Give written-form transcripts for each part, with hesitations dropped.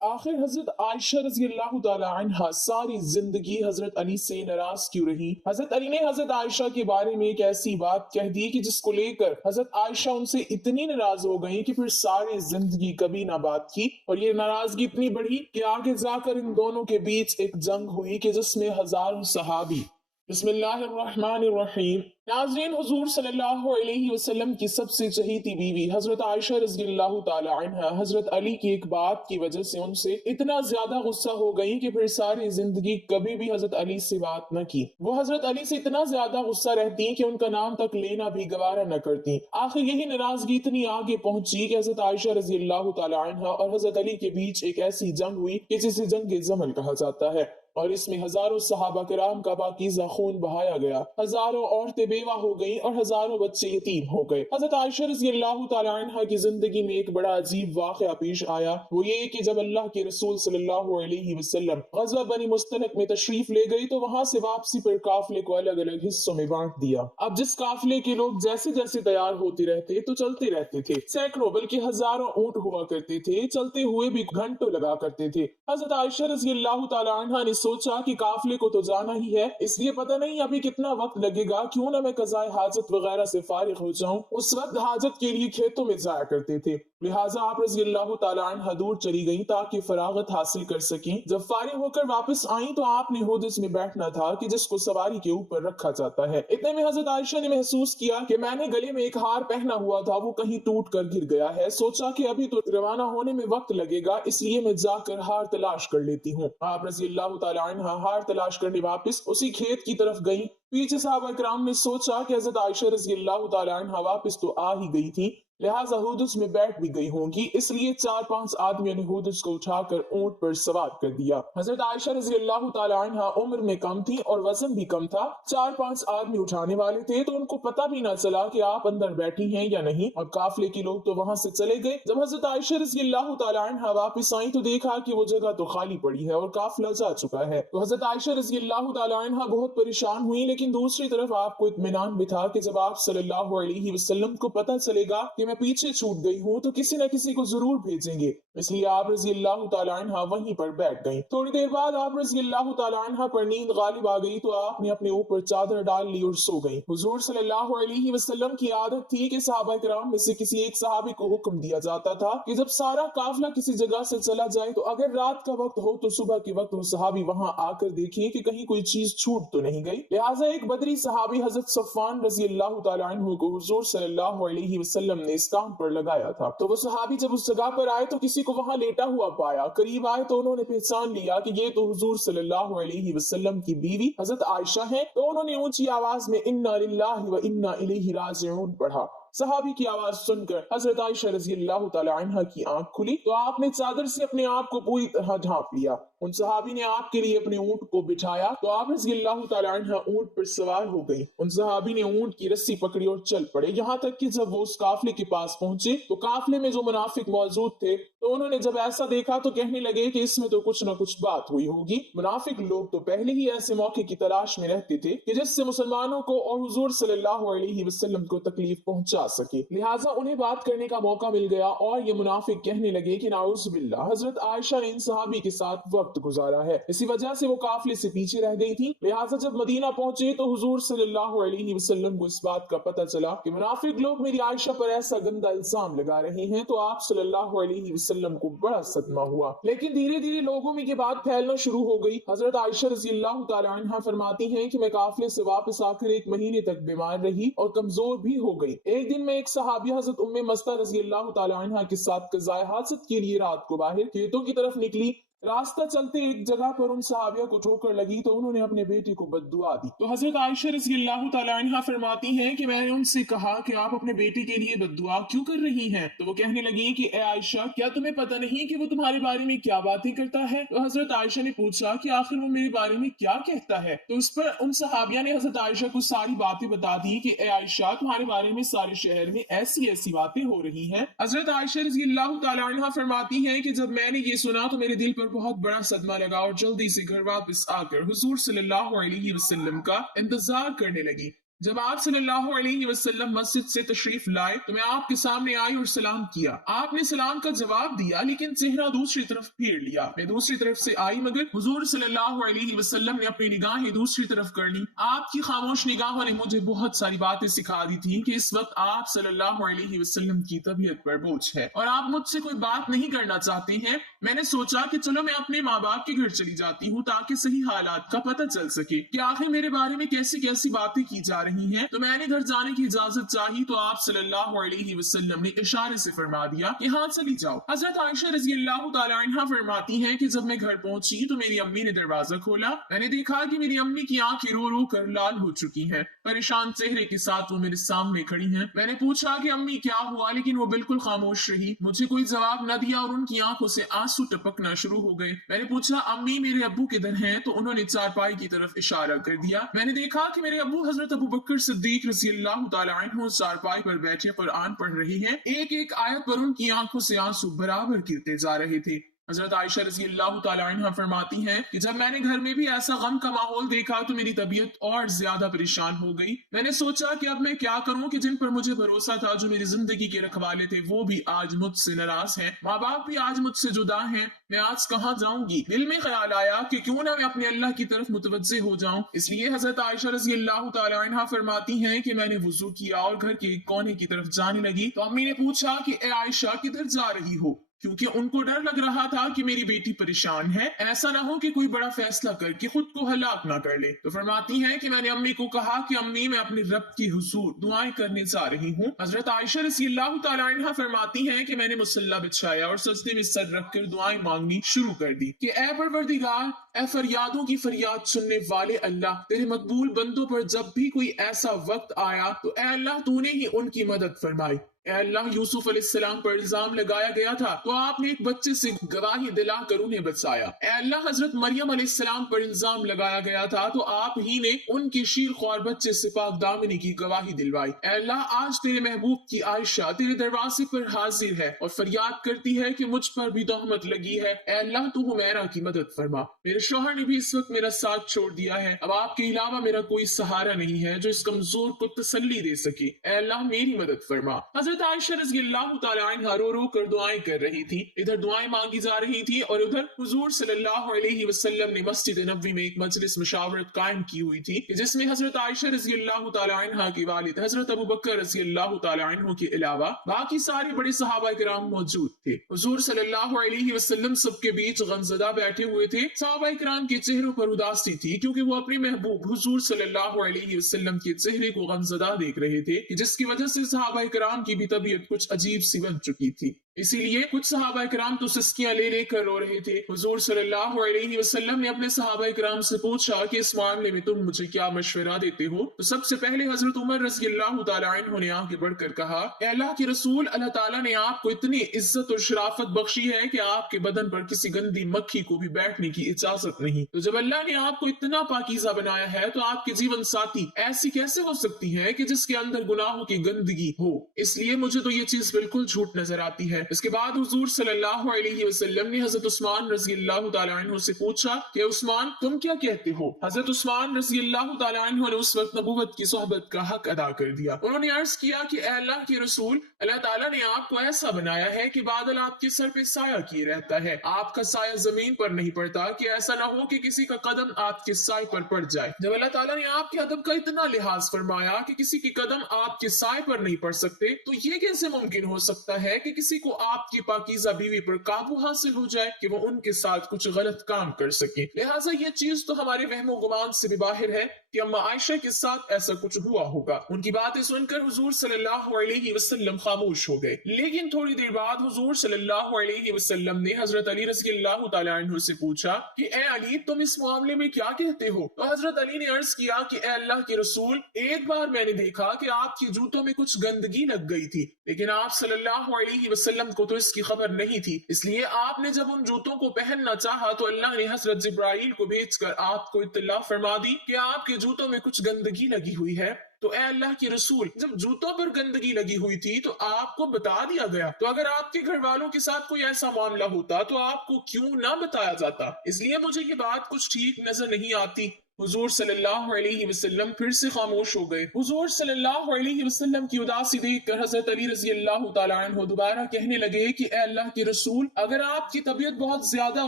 آخر حضرت عائشہ رضی اللہ تعالیٰ عنہا ساری زندگی حضرت علی سے ناراض کیوں رہی؟ حضرت علی نے حضرت عائشہ کے بارے میں ایک ایسی بات کہہ دی کہ جس کو لے کر حضرت عائشہ ان سے اتنی ناراض ہو گئی کہ پھر ساری زندگی کبھی نہ بات کی، اور یہ ناراضگی اتنی بڑھی کہ آگے جا کر ان دونوں کے بیچ ایک جنگ ہوئی کہ جس میں ہزاروں صحابی۔ بسم اللہ الرحمن الرحیم۔ ناظرین، حضور صلی اللہ علیہ وسلم کی سب سے چہیتی بیوی حضرت عائشہ رضی اللہ تعالی عنہا حضرت علی کی ایک بات کی وجہ سے ان سے اتنا زیادہ غصہ ہو گئی کہ پھر ساری زندگی کبھی بھی حضرت علی سے بات نہ کی۔ وہ حضرت علی سے اتنا زیادہ غصہ رہتی کہ ان کا نام تک لینا بھی گوارا نہ کرتی۔ آخر یہی ناراضگی اتنی آگے پہنچی کہ حضرت عائشہ رضی اللہ تعالی عنہا اور حضرت علی کے بیچ ایک ایسی جنگ ہوئی کہ جسے جنگ جمل کہا جاتا ہے، اور اس میں ہزاروں صحابہ کرام کا پاکیزہ خون بہایا گیا، ہزاروں عورتیں بیوہ ہو گئیں اور ہزاروں بچے یتیم ہو گئے۔ حضرت عائشہ رضی اللہ تعالی عنہا کی زندگی میں ایک بڑا عجیب واقعہ پیش آیا، وہ یہ کہ جب اللہ کے رسول صلی اللہ علیہ وسلم غزوہ بنی مستلق میں تشریف لے گئی تو وہاں سے واپسی پر قافلے کو الگ الگ حصوں میں بانٹ دیا۔ اب جس قافلے کے لوگ جیسے جیسے تیار ہوتے رہتے تو چلتے رہتے تھے، سینکڑوں بلکہ ہزاروں اونٹ ہوا کرتے تھے، چلتے ہوئے بھی گھنٹوں لگا کرتے تھے۔ حضرت عائشہ رضی اللہ تعالی عنہا نے سوچا کہ قافلے کو تو جانا ہی ہے، اس لیے پتہ نہیں ابھی کتنا وقت لگے گا، کیوں نہ میں قضائے حاجت وغیرہ سے فارغ ہو جاؤں۔ اس وقت حاجت کے لیے کھیتوں میں جایا کرتے تھے، لہٰذا آپ رضی اللہ تعالی عنہ دور چلی گئیں تاکہ فراغت حاصل کر سکیں۔ جب فارغ ہو کر واپس آئیں تو آپ نے ہودج میں بیٹھنا تھا کہ جس کو سواری کے اوپر رکھا جاتا ہے۔ اتنے میں حضرت عائشہ نے محسوس کیا کہ میں نے گلے میں ایک ہار پہنا ہوا تھا، وہ کہیں ٹوٹ کر گر گیا ہے۔ سوچا کہ ابھی تو روانہ ہونے میں وقت لگے گا، اس لیے میں جا کر ہار تلاش کر لیتی ہوں۔ آپ رضی اللہ تعالی عنہ ہار تلاش کرنے واپس اسی کھیت کی طرف گئیں۔ پیچھے صحابہ کرام نے سوچا کہ حضرت عائشہ رضی اللہ تعالی عنہ واپس تو آ ہی گئی تھی، لہٰذا ہودج میں بیٹھ بھی گئی ہوں گی، اس لیے 4-5 آدمیوں نے ہودج کو اٹھا کر اونٹ پر سوار کر دیا۔ حضرت عائشہ رضی اللہ تعالی عنہ عمر میں کم تھی اور وزن بھی کم تھا، 4-5 آدمی اٹھانے والے تھے تو ان کو پتہ بھی نہ چلا کہ آپ اندر بیٹھی ہیں یا نہیں، اور قافلے کے لوگ تو وہاں سے چلے گئے۔ جب حضرت عائشہ رضی اللہ تعالی عنہ واپس آئیں تو دیکھا کہ وہ جگہ تو خالی پڑی ہے اور قافلہ جا چکا ہے، تو حضرت عائشہ رضی اللہ تعالی عنہ بہت پریشان ہوئی، لیکن دوسری طرف آپ کو اطمینان بھی تھا کہ جب آپ صلی اللہ علیہ وسلم کو پتہ چلے گا کہ میں پیچھے چھوٹ گئی ہوں تو کسی نہ کسی کو ضرور بھیجیں گے، اس لیے آپ رضی اللہ تعالی عنہ وہیں پر بیٹھ گئیں۔ تھوڑی دیر بعد آپ رضی اللہ تعالی عنہ پر نیند غالب آ گئی تو آپ نے اپنے اوپر چادر ڈال لی اور سو گئی۔ حضور صلی اللہ علیہ وسلم کی عادت تھی کہ صحابہ کرام میں سے کسی ایک صحابی کو حکم دیا جاتا تھا کہ جب سارا قافلہ کسی جگہ سے چلا جائے تو اگر رات کا وقت ہو تو صبح کے وقت وہ صحابی وہاں آ کر دیکھیں کہ کہیں کوئی چیز چھوٹ تو نہیں گئی۔ لہٰذا ایک بدری صحابی حضرت صفوان رضی اللہ تعالی عنہ کو حضور صلی اللہ علیہ وسلم نے اس کام پر لگایا تھا، تو وہ صحابی جب اس جگہ پر آئے تو کسی کو وہاں لیٹا ہوا پایا۔ قریب آئے تو انہوں نے پہچان لیا کہ یہ تو حضور صلی اللہ علیہ وسلم کی بیوی حضرت عائشہ ہیں، تو انہوں نے اونچی آواز میں انا للہ و انا الیہ راجعون پڑھا۔ صحابی کی آواز سن کر حضرت عائشہ رضی اللہ تعالی عنہ کی آنکھ کھلی تو آپ نے چادر سے اپنے آپ کو پوری طرح ڈھانپ لیا۔ ان صحابی نے آپ کے لیے اپنے اونٹ کو بٹھایا تو آپ رضی اللہ تعالی عنہ اونٹ پر سوار ہو گئی۔ ان صحابی نے اونٹ کی رسی پکڑی اور چل پڑے، یہاں تک کہ جب وہ اس قافلے کے پاس پہنچے تو قافلے میں جو منافق موجود تھے تو انہوں نے جب ایسا دیکھا تو کہنے لگے کہ اس میں تو کچھ نہ کچھ بات ہوئی ہوگی۔ منافق لوگ تو پہلے ہی ایسے موقع کی تلاش میں رہتے تھے کہ جس سے مسلمانوں کو اور حضور صلی اللہ علیہ وسلم کو تکلیف پہنچا سکے، لہٰذا انہیں بات کرنے کا موقع مل گیا، اور یہ منافق کہنے لگے کہ نعوذ باللہ حضرت عائشہ نے ان صحابی کے ساتھ وقت گزارا ہے، اسی وجہ سے وہ قافلے سے پیچھے رہ گئی تھی۔ لہٰذا جب مدینہ پہنچے تو حضور صلی اللہ علیہ وسلم کو اس بات کا پتہ چلا کہ منافق لوگ میری عائشہ پر ایسا گندا الزام لگا رہے ہیں، تو آپ صلی اللہ علیہ وسلم کو بڑا صدمہ ہوا، لیکن دھیرے دھیرے لوگوں میں یہ بات پھیلنا شروع ہو گئی۔ حضرت عائشہ رضی اللہ تعالی عنہ فرماتی ہیں کہ میں قافلے سے واپس آ کر 1 مہینے تک بیمار رہی اور کمزور بھی ہو گئی۔ ایک دن میں ایک صحابیہ حضرت ام مستہ رضی اللہ تعالی عنہ کے ساتھ قضائے حاجت کے لیے رات کو باہر کھیتوں کی طرف نکلی۔ راستہ چلتے ایک جگہ پر ان صحابیہ کو ٹھوکر لگی تو انہوں نے اپنے بیٹے کو بد دعا دی، تو حضرت عائشہ رضی اللہ تعالی عنہ فرماتی ہیں کہ میں نے ان سے کہا کہ آپ اپنے بیٹے کے لیے بد دعا کیوں کر رہی ہیں؟ تو وہ کہنے لگی کہ اے عائشہ، کیا تمہیں پتہ نہیں کہ وہ تمہارے بارے میں کیا باتیں کرتا ہے؟ تو حضرت عائشہ نے پوچھا کہ آخر وہ میرے بارے میں کیا کہتا ہے؟ تو اس پر ان صحابیہ نے حضرت عائشہ کو ساری باتیں بتا دی کہ اے عائشہ، تمہارے بارے میں سارے شہر میں ایسی ایسی باتیں ہو رہی ہیں۔ حضرت عائشہ رضی اللہ تعالی عنہ فرماتی ہیں کہ جب میں نے یہ سنا تو میرے دل پر بہت بڑا صدمہ لگا اور جلدی سے گھر واپس آ کر حضور صلی اللہ علیہ وسلم کا انتظار کرنے لگی۔ जब आप सल्लल्लाहु अलैहि वसल्लम मस्जिद से तशरीफ लाए तो मैं आपके सामने आई और सलाम किया। आपने सलाम का जवाब दिया लेकिन चेहरा दूसरी तरफ फेर लिया। मैं दूसरी तरफ से आई मगर हुजूर सल्लल्लाहु अलैहि वसल्लम ने अपनी निगाहें दूसरी तरफ कर ली। आपकी खामोश निगाहों ने मुझे बहुत सारी बातें सिखा दी थी कि इस वक्त आप सल्लल्लाहु अलैहि वसल्लम की तबीयत पर बोझ है और आप मुझसे कोई बात नहीं करना चाहते हैं। मैंने सोचा कि चलो मैं अपने माँ बाप के घर चली जाती हूँ ताकि सही हालात का पता चल सके कि आखिर मेरे बारे में कैसी कैसी बातें की जा रही हैं। तो मैंने घर जाने की इजाजत चाही तो आप सल्लल्लाहु अलैहि वसल्लम ने इशारे से फरमा दिया कि हाँ चली जाओ। हजरत आयशा रज़ी अल्लाह तआला अन्हा फरमाती हैं कि जब मैं घर पहुंची तो मेरी अम्मी ने दरवाजा खोला। मैंने देखा कि मेरी अम्मी की आंखें रो रो कर लाल हो चुकी हैं। परेशान चेहरे के साथ वो मेरे सामने खड़ी हैं। मैंने पूछा कि अम्मी क्या हुआ, लेकिन वो बिल्कुल खामोश रही। मुझे कोई जवाब न दिया और उनकी आंखों से आंसू टपकना शुरू हो गए। मैंने पूछा अम्मी मेरे अब्बू किधर हैं? तो उन्होंने चारपाई की तरफ इशारा कर दिया। मैंने देखा कि मेरे अब्बू हजरत अबू बकर सिद्दीक रज़ी अल्लाह तआला अन्हु चारपाई पर बैठे कुरान पढ़ रहे हैं। एक एक आयत पर उनकी आंखों से आंसू बराबर गिरते जा रहे थे। हजरत आयशा रज़ी अल्लाह तआला अन्हा फरमाती हैं कि जब मैंने घर में भी ऐसा गम का माहौल देखा तो मेरी तबीयत और ज्यादा परेशान हो गई। मैंने सोचा कि अब मैं क्या करूं कि जिन पर मुझे भरोसा था, जो मेरी जिंदगी के रखवाले थे, वो भी आज मुझसे नाराज हैं। माँ बाप भी आज मुझसे जुदा हैं। मैं आज कहाँ जाऊंगी? दिल में ख्याल आया कि क्यों ना मैं अपने अल्लाह की तरफ मुतवज्जे हो जाऊं। इसलिए हजरत आयशा रज़ी अल्लाह तआला अन्हा फरमाती हैं कि मैंने वुजू किया और घर के कोने की तरफ जाने लगी तो अम्मी ने पूछा कि ए आयशा किधर जा रही हो, क्योंकि उनको डर लग रहा था कि मेरी बेटी परेशान है, ऐसा ना हो कि कोई बड़ा फैसला करके खुद को हलाक ना कर ले। तो फरमाती हैं कि मैंने अम्मी को कहा कि अम्मी मैं अपने रब की हुजूर दुआएं करने जा रही हूँ। हजरत आयशा रज़ी अल्लाह तआला अन्हा फरमाती हैं कि मैंने मुसल्ला बिछाया और सजदे में सर रखकर दुआएं मांगनी शुरू कर दी कि ए परवरदिगार, ए फरियादों की फरियाद सुनने वाले अल्लाह, तेरे मकबूल बंदों पर जब भी कोई ऐसा वक्त आया तो ए अल्लाह तूने ही उनकी मदद फरमाई। ए अल्लाह, यूसुफ अलैहिस्सलाम पर इल्जाम लगाया गया था तो आपने एक बच्चे से गवाही दिलाकर उन्हें बचाया। ए अल्लाह, हजरत मरियम अलैहिस्सलाम पर इल्जाम लगाया गया था तो आप ही ने उनके शीर ख्वार बच्चे से पाक दामनी की गवाही दिलवाई। ए अल्लाह, आज तेरे महबूब की आयशा तेरे दरवाजे पर हाजिर है और फरियाद करती है कि मुझ पर भी तोहमत लगी है। ए अल्लाह, तू हुमैरा की मदद फरमा। मेरे शौहर ने भी इस वक्त मेरा साथ छोड़ दिया है। अब आपके अलावा मेरा कोई सहारा नहीं है जो इस कमजोर को तसल्ली दे सके। ए अल्लाह, मेरी मदद फरमा। हजरत आयशा रज़ी अल्लाह तआला अन्हा रो रो कर दुआएं कर रही थी। इधर दुआएं मांगी जा रही थी और उधर हुजूर सल्लल्लाहु अलैहि वसल्लम ने मस्जिद नबवी में एक मजलिस मुशावरत कायम की हुई थी जिसमें हजरत आयशा रज़ी अल्लाह तआला अन्हा के वालिद हजरत अबू बकर रज़ी अल्लाह तआला अन्हु के अलावा बाकी सारे बड़े सहाबा किराम मौजूद थे। हुजूर सल्लल्लाहु अलैहि वसल्लम सबके बीच गमज़दा बैठे हुए थे। सहाबा किराम के चेहरों पर उदासी थी क्योंकि वो अपने महबूब हुजूर सल्लल्लाहु अलैहि वसल्लम के चेहरे को गमज़दा देख रहे थे जिसकी वजह से सहाबा किराम की भी तबीयत कुछ अजीब सी बन चुकी थी। इसीलिए कुछ सहाबा किराम तो सिस्कियां ले लेकर रो रहे थे। हुजूर सल्लल्लाहु अलैहि वसल्लम ने अपने सहाबा किराम से पूछा कि इस मामले में तुम मुझे क्या मशवरा देते हो? तो सबसे पहले हजरत उमर रज़ी अल्लाह तआला अन्हु ने आगे बढ़कर कहा, अल्लाह के रसूल, अल्लाह ताला ने आपको इतनी इज्जत और शराफत बख्शी है कि आपके बदन पर किसी गंदी मक्खी को भी बैठने की इजाजत नहीं। तो जब अल्लाह ने आपको इतना पाकीज़ा बनाया है तो आपके जीवन साथी ऐसी कैसे हो सकती है कि जिसके अंदर गुनाहों की गंदगी हो? इसलिए मुझे तो ये चीज बिल्कुल झूठ नजर आती है। इसके बाद हुजूर सल्लल्लाहु अलैहि वसल्लम ने हजरत उस्मान रज़ी अल्लाह तआला अन्हु से पूछा कि उस्मान तुम क्या कहते हो? हजरत उस्मान रज़ी अल्लाह तआला अन्हु ने उस वक्त नबूवत की सोहबत का हक अदा कर दिया। उन्होंने अर्ज किया कि ए अल्लाह के रसूल, अल्लाह ताला ने आपको ऐसा बनाया है कि बादल आपके सर पे साया किए रहता है, आपका साया जमीन पर नहीं पड़ता कि ऐसा ना हो कि किसी का कदम आपके साए पर पड़ जाए। जब अल्लाह ताला ने आपके अदब का इतना लिहाज फरमाया कि किसी की कदम आपके साए पर नहीं पड़ सकते, तो ये कैसे मुमकिन हो सकता है कि किसी को आपकी पाकीज़ा बीवी पर काबू हासिल हो जाए कि वो उनके साथ कुछ गलत काम कर सके? लिहाजा ये चीज तो हमारे वहमो गुमान से भी बाहर है कि अम्मा आयशा के साथ ऐसा कुछ हुआ होगा। उनकी बातें सुनकर हुजूर सल्लल्लाहु अलैहि वसल्लम खामोश हो गए। लेकिन थोड़ी देर बाद हुजूर सल्लल्लाहु अलैहि वसल्लम ने हजरत अली रज़ी अल्लाह तआला अन्हु से पूछा कि ए अली, तुम इस मामले में क्या कहते हो? तो हजरत अली ने अर्ज किया कि ए अल्लाह के रसूल, एक बार मैंने देखा कि आपके जूतों में कुछ गंदगी लग गई थी, लेकिन आप सल्लल्लाहु अलैहि वसल्लम को तो इसकी खबर नहीं थी। इसलिए आपने जब उन जूतों को पहनना चाहा तो अल्लाह ने हजरत जिब्राइल को भेजकर आपको इत्तला फरमा दी कि आपके जूतों में कुछ गंदगी लगी हुई है। तो ए अल्लाह के रसूल, जब जूतों पर गंदगी लगी हुई थी तो आपको बता दिया गया, तो अगर आपके घर वालों के साथ कोई ऐसा मामला होता तो आपको क्यों ना बताया जाता? इसलिए मुझे ये बात कुछ ठीक नजर नहीं आती। हुजूर सल्लल्लाहु अलैहि वसल्लम फिर से खामोश हो गए। हुजूर सल्लल्लाहु अलैहि वसल्लम की उदासी देखकर हजरत अली रजी अल्लाह तआला अन्हु दोबारा कहने लगे कि ए अल्लाह के रसूल, अगर आपकी तबीयत बहुत ज्यादा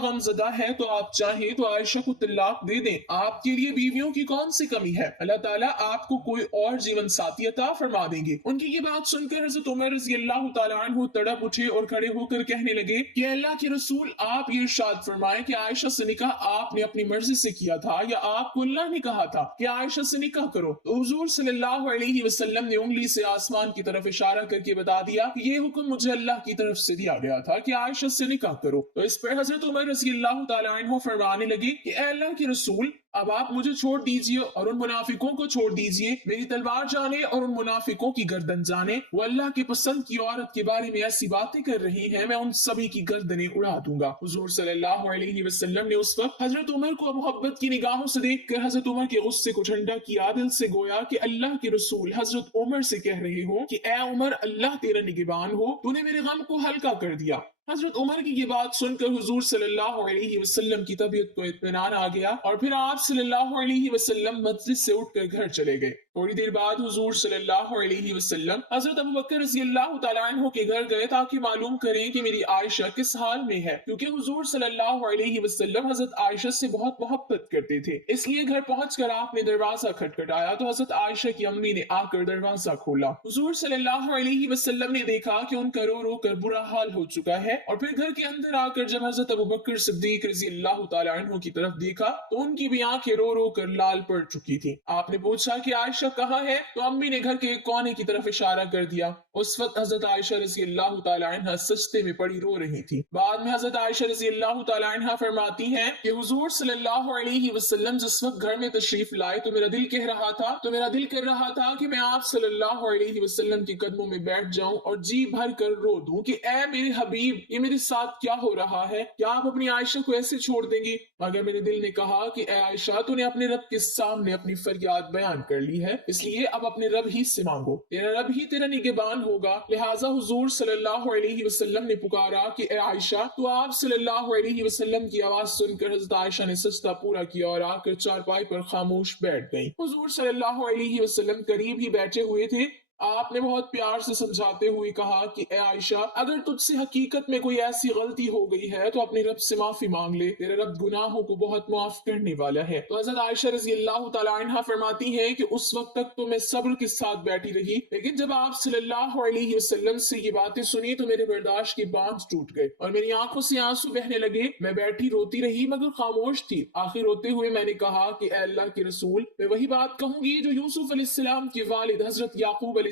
गमजदा है तो आप चाहें तो आयशा को तलाक दे दें। आपके लिए बीवियों की कौन सी कमी है? अल्लाह ताला आपको कोई और जीवन साथी अता फरमा देंगे। उनकी ये बात सुनकर हजरत उमर रजी अल्लाह तआला अन्हु तड़प उठे और खड़े होकर कहने लगे कि अल्लाह के रसूल, आप ये इरशाद फरमाएं कि आयशा से निकाह आपने अपनी मर्जी से किया था या आपको अल्लाह ने कहा था कि आयशा से निकाह करो? तो हुजूर सल्लल्लाहु अलैहि वसल्लम ने उंगली से आसमान की तरफ इशारा करके बता दिया कि ये हुक्म मुझे अल्लाह की तरफ से दिया गया था कि आयशा से निकाह करो। तो इस पर हजरत उमर रज़ी अल्लाह तआला अन्हु फरमाने लगे कि ए अल्लाह के रसूल, अब आप मुझे छोड़ दीजिए और उन मुनाफिकों को छोड़ दीजिए। मेरी तलवार जाने और उन मुनाफिकों की गर्दन जाने। वो अल्लाह की पसंद की औरत के बारे में ऐसी बातें कर रही हैं, मैं उन सभी की गर्दनें उड़ा दूंगा। हुजूर सल्लल्लाहु अलैहि वसल्लम ने उस वक्त हजरत उमर को मोहब्बत की निगाहों से देखकर हजरत उमर के गुस्से को ठंडा किया। दिल से गोया कि अल्लाह के रसूल हजरत उमर से कह रहे हो कि ए उमर, अल्लाह तेरा निगहबान हो, तूने मेरे गम को हल्का कर दिया। हजरत उमर की ये बात सुनकर हुजूर सल्लल्लाहु अलैहि वसल्लम की तबीयत को इत्मीनान आ गया और फिर आप सल्लल्लाहु अलैहि वसल्लम मस्जिद से उठकर घर चले गए। थोड़ी देर बाद हुजूर सल्लल्लाहु अलैहि वसल्लम हजरत अबू बकर रज़ी अल्लाह तआला अन्हु के घर गए ताकि मालूम करें कि मेरी आयशा किस हाल में है, क्योंकि हुजूर सल्लल्लाहु अलैहि वसल्लम हजरत आयशा से बहुत मोहब्बत करते थे। इसलिए घर पहुंचकर आपने दरवाजा खटखटाया तो हजरत आयशा की अम्मी ने आकर दरवाजा खोला। हुजूर सल्लल्लाहु अलैहि वसल्लम ने देखा कि उनका रो रो कर बुरा हाल हो चुका है और फिर घर के अंदर आकर जब हजरत अबू बकर सिद्दीक रज़ी अल्लाह तआला अन्हु की तरफ देखा तो उनकी भी आंखें रो रो कर लाल पड़ चुकी थी। आपने पूछा कि आयशा कहाँ है? तो अम्मी ने घर के एक कोने की तरफ इशारा कर दिया। उस वक्त हजरत आयशा रज़ी अल्लाह तआला अन्हा सजदे में पड़ी रो रही थी। बाद में हजरत आयशा रज़ी अल्लाह तआला अन्हा फरमाती हैं कि हुजूर सल्लल्लाहु अलैहि वसल्लम जिस वक्त घर में तशरीफ लाए तो मेरा दिल कर रहा था कि मैं आप सल्लल्लाहु अलैहि वसल्लम के कदमों में बैठ जाऊं और जी भर कर रो दूं कि ए मेरे हबीब, ये मेरे साथ क्या हो रहा है? क्या आप अपनी आयशा को ऐसे छोड़ देंगी? मगर मेरे दिल ने कहा कि ए आयशा, तूने अपने रब के सामने अपनी फरियाद बयान कर ली है, इसलिए अब अपने रब ही से मांगो, तेरा रब ही तेरा निगहबान होगा। लिहाजा हुजूर सल्लल्लाहु अलैहि वसल्लम ने पुकारा कि ए आयशा। तो आप सल्लल्लाहु अलैहि वसल्लम की आवाज सुनकर हजरत आयशा ने सजदा पूरा किया और आकर चारपाई पर खामोश बैठ गईं। हुजूर सल्लल्लाहु अलैहि वसल्लम करीब ही बैठे हुए थे। आपने बहुत प्यार से समझाते हुए कहा कि ए आयशा, अगर तुझसे हकीकत में कोई ऐसी गलती हो गई है तो अपने रब से माफी मांग ले, तेरा रब गुनाहों को बहुत माफ करने वाला है। तो हजरत आयशा रज़ी अल्लाह तआला अन्हा फरमाती हैं कि उस वक्त तक तो मैं सब्र के साथ बैठी रही, लेकिन जब आप सल्लल्लाहु अलैहि वसल्लम से ये बातें सुनी तो मेरे बर्दाश्त के बांध टूट गए और मेरी आंखों से आंसू बहने लगे। मैं बैठी रोती रही मगर खामोश थी। आखिर रोते हुए मैंने कहा कि ए अल्लाह के रसूल, मैं वही बात कहूंगी जो यूसुफ अलैहिस्सलाम के वालिद हजरत याकूब अलैहिस्सलाम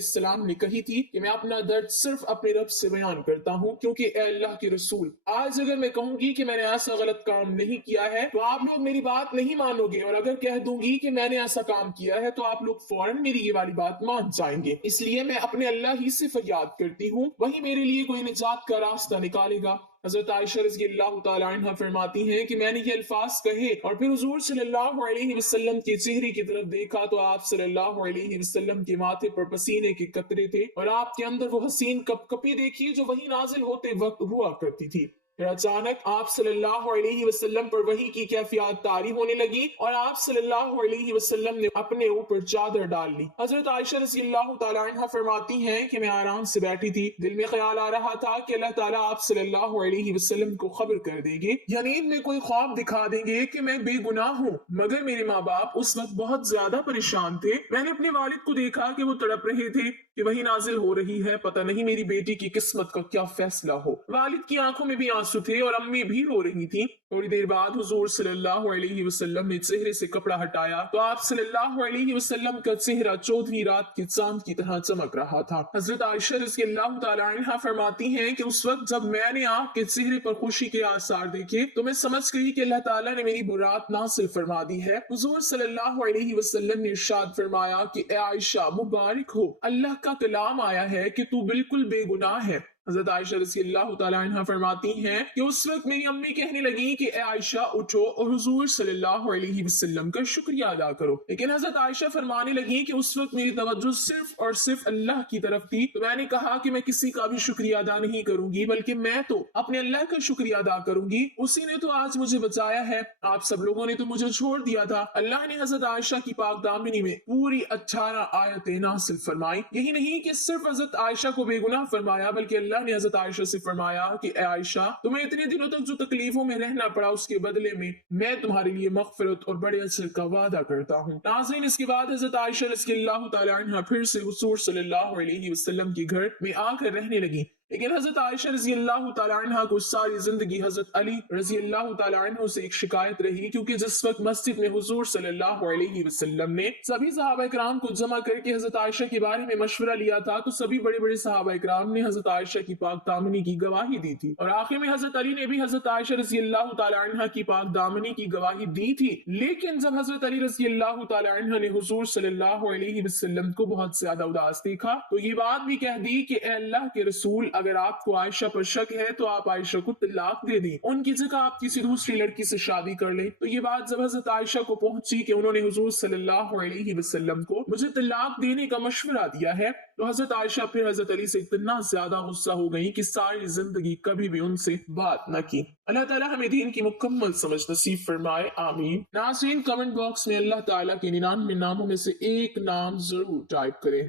ने कही थी कि मैं अपना दर्द सिर्फ अपने रब से बयान करता हूँ, क्योंकि ए अल्लाह के रसूल, आज अगर मैं कहूंगी कि मैंने ऐसा गलत काम नहीं किया है तो आप लोग मेरी बात नहीं मानोगे, और अगर कह दूंगी कि मैंने ऐसा काम किया है तो आप लोग फौरन मेरी ये वाली बात मान जाएंगे। इसलिए मैं अपने अल्लाह ही से फरियाद करती हूँ, वही मेरे लिए कोई निजात का रास्ता निकालेगा। हजरत आयशा रज़ी अल्लाह तआला अन्हा फरमाती हैं कि मैंने ये अल्फाज कहे और फिर हुजूर सल्लल्लाहु अलैहि वसल्लम के चेहरे की तरफ देखा तो आप सल्लल्लाहु अलैहि वसल्लम के माथे पर पसीने के कतरे थे और आपके अंदर वो हसीन कपकपी देखी जो वही नाजिल होते वक्त हुआ करती थी। फिर अचानक आप सल्लल्लाहु अलैहि वसल्लम पर वही की कैफियत तारी होने लगी और आप सल्लल्लाहु अलैहि वसल्लम ने अपने ऊपर चादर डाल ली। हजरत आयशा रज़ी अल्लाह तआला अन्हा फरमाती हैं कि मैं आराम से बैठी थी, दिल में ख्याल आ रहा था कि अल्लाह ताला आप सल्लल्लाहु अलैहि वसल्लम को खबर कर देंगे या नींद में कोई ख्वाब दिखा देंगे कि मैं बेगुनाह हूँ। मगर मेरे माँ बाप उस वक्त बहुत ज्यादा परेशान थे। मैंने अपने वालिद को देखा कि वो तड़प रहे थे कि वही नाजिल हो रही है, पता नहीं मेरी बेटी की किस्मत का क्या फैसला हो। वालिद की आंखों में भी आंसू थे और अम्मी भी रो रही थी। थोड़ी देर बाद हुजूर सल्लल्लाहु अलैहि वसल्लम ने चेहरे से कपड़ा हटाया तो आप सल्लल्लाहु अलैहि वसल्लम का चेहरा 14वीं रात के चांद की तरह चमक रहा था। हजरत आयशा रज़ी अल्लाह तआला अन्हा फरमाती हैं कि उस वक्त जब मैंने आपके चेहरे पर खुशी के आसार देखे तो मैं समझ गई कि अल्लाह ताला ने मेरी बुरात नासिल फरमा दी है। हुजूर सल्लल्लाहु अलैहि वसल्लम ने इरशाद फरमाया कि ए आयशा, मुबारक हो, अल्लाह का कलाम आया है कि तू बिल्कुल बेगुनाह है। حضرت عائشہ رضی اللہ تعالیٰ عنہ فرماتی ہیں کہ اس وقت میری امی کہنے لگی کہ اے عائشہ اٹھو اور حضور صلی اللہ علیہ وسلم کا شکریہ ادا کرو، لیکن حضرت عائشہ فرمانے لگی کہ اس وقت میری توجہ صرف اور صرف اللہ کی طرف تھی، تو میں نے کہا کہ میں کسی کا بھی شکریہ ادا نہیں کروں گی بلکہ میں تو اپنے اللہ کا شکریہ ادا کروں گی، اسی نے تو آج مجھے بچایا ہے، آپ سب لوگوں نے تو مجھے چھوڑ دیا تھا۔ اللہ نے حضرت عائشہ کی پاک دامنی میں پوری 18 آیتیں نازل فرمائی۔ یہی نہیں کہ صرف حضرت عائشہ کو بے گناہ فرمایا بلکہ اللہ نے حضرت عائشہ سے فرمایا کہ اے عائشہ تمہیں اتنے دنوں تک جو تکلیفوں میں رہنا پڑا اس کے بدلے میں تمہارے لیے مغفرت اور بڑے اجر کا وعدہ کرتا ہوں۔ ناظرین، اس کے بعد حضرت عائشہ رضی اللہ تعالی عنہ پھر سے حضور صلی اللہ علیہ وسلم کے گھر میں آ کر رہنے لگی، لیکن حضرت عائشہ رضی اللہ تعالی عنہ کو ساری زندگی حضرت علی رضی اللہ تعالی عنہ سے ایک شکایت رہی، کیونکہ جس وقت مسجد میں حضور صلی اللہ علیہ وسلم نے سبھی صحابہ کرام کو جمع کر کے حضرت عائشہ کے بارے میں مشورہ لیا تھا تو سبھی بڑے بڑے صحابہ کرام نے حضرت عائشہ کی پاک دامنی کی گواہی دی تھی، اور آخر میں حضرت علی نے بھی حضرت عائشہ رضی اللہ تعالی عنہ کی پاک دامنی کی گواہی دی تھی، لیکن جب حضرت علی رضی اللہ تعالی عنہ نے حضور صلی اللہ علیہ وسلم کو بہت زیادہ اداس دیکھا تو یہ بات بھی کہہ دی کہ اے اللہ کے رسول، اگر آپ کو عائشہ پر شک ہے تو آپ عائشہ کو طلاق دے دیں، ان کی جگہ آپ کسی دوسری لڑکی سے شادی کر لیں۔ تو یہ بات جب حضرت عائشہ کو پہنچی کہ انہوں نے حضور صلی اللہ علیہ وسلم کو مجھے طلاق دینے کا مشورہ دیا ہے، تو حضرت عائشہ پھر حضرت علی سے اتنا زیادہ غصہ ہو گئی کہ ساری زندگی کبھی بھی ان سے بات نہ کی۔ اللہ تعالیٰ ہمیں دین کی مکمل سمجھ نصیب فرمائے، آمین۔ ناظرین، کمنٹ باکس میں اللہ تعالیٰ کے 99 ناموں میں سے ایک نام ضرور ٹائپ کریں۔